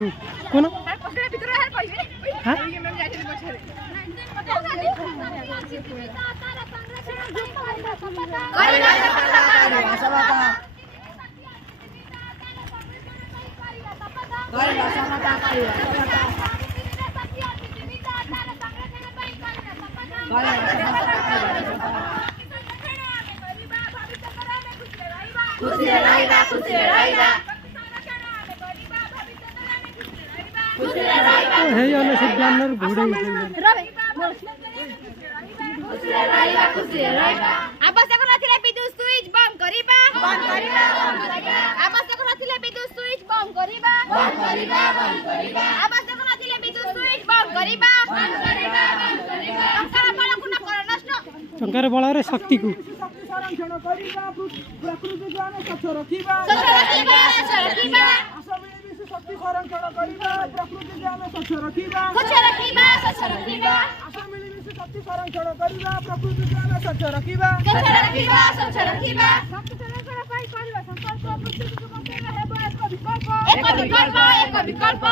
কোন हे वाला सब जानवर घोड़े आवश्यक नथिले विद्युत स्विच बंद करिबा आवश्यक नथिले विद्युत स्विच बंद करिबा आवश्यक नथिले विद्युत स्विच बंद करिबा टंकार बळ कुन कर नष्ट टंकार बळ रे शक्ति को संरक्षण करिबा प्रकृति को आने स्वच्छ रखिबा शक्ति संरक्षण करिबा प्रकृति को आने स्वच्छ रखिबा आशा मिलिमिशि शक्ति संरक्षण करिबा प्रकृति को आने स्वच्छ रखिबा शक्ति संरक्षण पाई करिबा संकल्प प्रकृति को बचाइबा हेबो एक विकल्प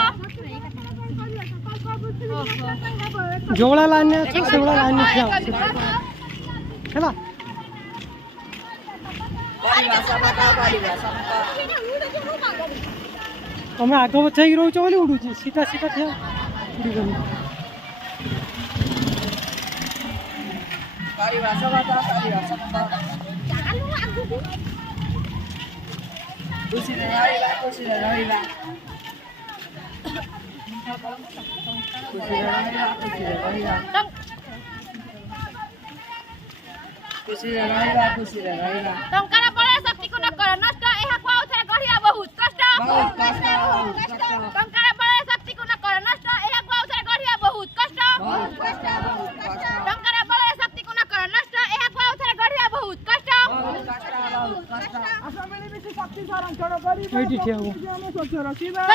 जोड़ा लाने जोड़ा लाने चला तमें आग बचा रोच बोली उड़ू सीधा सीधा ठिया उड़ी टंकार बळ शक्ति को न कर नष्ट एहा को आउथरे गढिया बहुत कष्ट टंकार बळ शक्ति को न कर नष्ट एहा को आउथरे गढिया बहुत कष्ट टंकार बळ शक्ति को न कर नष्ट एहा को आउथरे गढिया बहुत कष्ट आशा मिलिमिशि शक्ति संरक्षण करिबा एठी ठिया हो स्वच्छ रखिबा